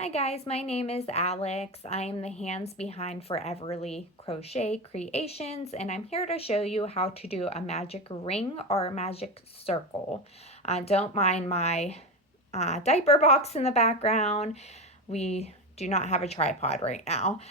Hi guys, my name is Alex. I am the hands behind for Everly Crochet Creations, and I'm here to show you how to do a magic ring or a magic circle. Don't mind my diaper box in the background. We do not have a tripod right now.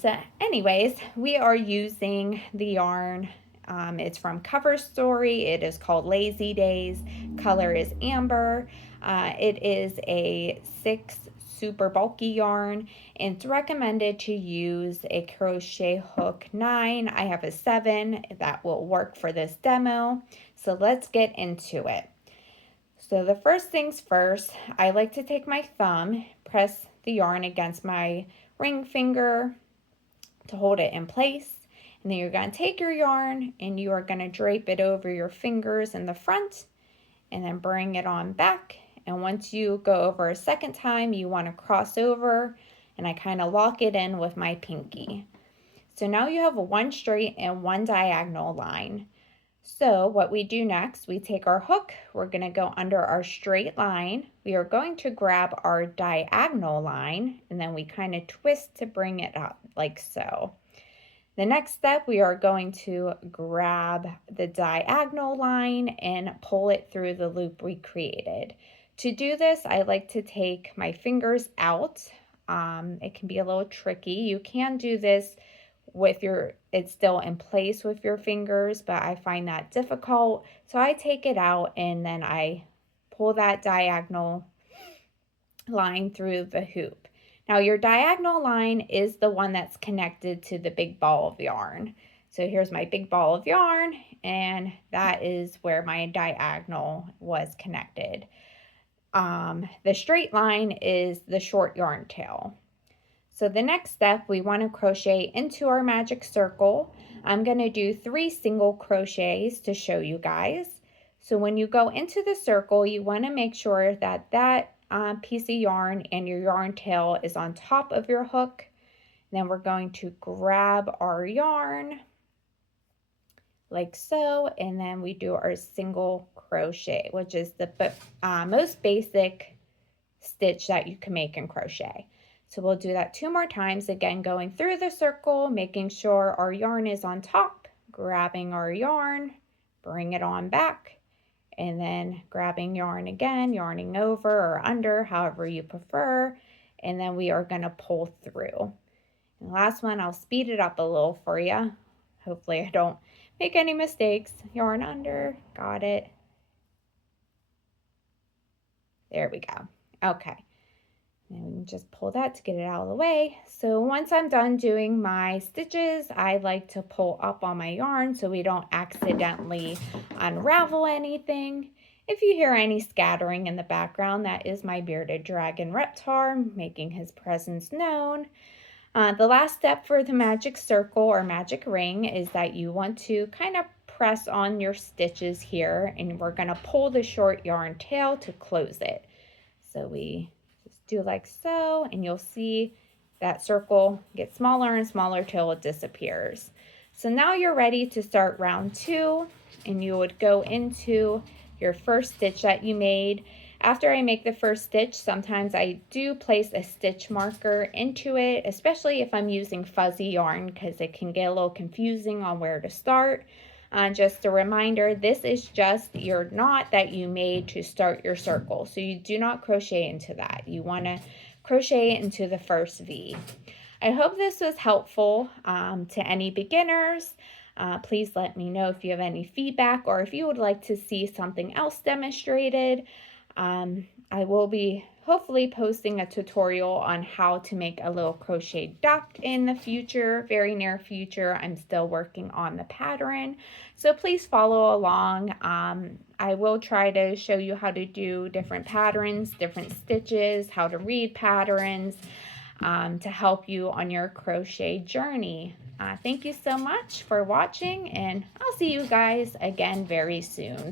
So anyways, we are using the yarn. It's from Cover Story. It is called Lazy Days. Color is amber. It is a 6 super bulky yarn, and it's recommended to use a crochet hook 9. I have a 7 that will work for this demo. So let's get into it. So the first things first, I like to take my thumb, press the yarn against my ring finger to hold it in place. And then you're going to take your yarn and you are going to drape it over your fingers in the front and then bring it on back. And once you go over a second time, you want to cross over, and I kind of lock it in with my pinky. So now you have one straight and one diagonal line. So what we do next, we take our hook, we're going to go under our straight line. We are going to grab our diagonal line, and then we kind of twist to bring it up like so. The next step, we are going to grab the diagonal line and pull it through the loop we created. To do this, I like to take my fingers out. It can be a little tricky. You can do this with it's still in place with your fingers, but I find that difficult. So I take it out and then I pull that diagonal line through the hoop. Now your diagonal line is the one that's connected to the big ball of yarn. So here's my big ball of yarn, and that is where my diagonal was connected. The straight line is the short yarn tail. So the next step, we want to crochet into our magic circle. I'm going to do 3 single crochets to show you guys. So when you go into the circle, you want to make sure that that piece of yarn and your yarn tail is on top of your hook. Then we're going to grab our yarn like so, and then we do our single crochet, which is the most basic stitch that you can make in crochet. So we'll do that 2 more times, again going through the circle, making sure our yarn is on top, grabbing our yarn, bring it on back, and then grabbing yarn again, yarning over or under, however you prefer, and then we are going to pull through. And the last one, I'll speed it up a little for you. Hopefully I don't make any mistakes. Yarn under, got it. There we go. Okay. And we can just pull that to get it out of the way. So once I'm done doing my stitches, I like to pull up on my yarn so we don't accidentally unravel anything. If you hear any scattering in the background, that is my bearded dragon Reptar making his presence known. The last step for the magic circle or magic ring is that you want to kind of press on your stitches here, and we're going to pull the short yarn tail to close it. So we just do like so, and you'll see that circle get smaller and smaller till it disappears. So now you're ready to start round 2, and you would go into your first stitch that you made. After I make the first stitch, sometimes I do place a stitch marker into it, especially if I'm using fuzzy yarn, because it can get a little confusing on where to start. Just a reminder, this is just your knot that you made to start your circle. So you do not crochet into that. You want to crochet into the first V. I hope this was helpful to any beginners. Please let me know if you have any feedback or if you would like to see something else demonstrated. I will be hopefully posting a tutorial on how to make a little crochet duck in the future, very near future. I'm still working on the pattern, so please follow along. I will try to show you how to do different patterns, different stitches, how to read patterns to help you on your crochet journey. Thank you so much for watching, and I'll see you guys again very soon.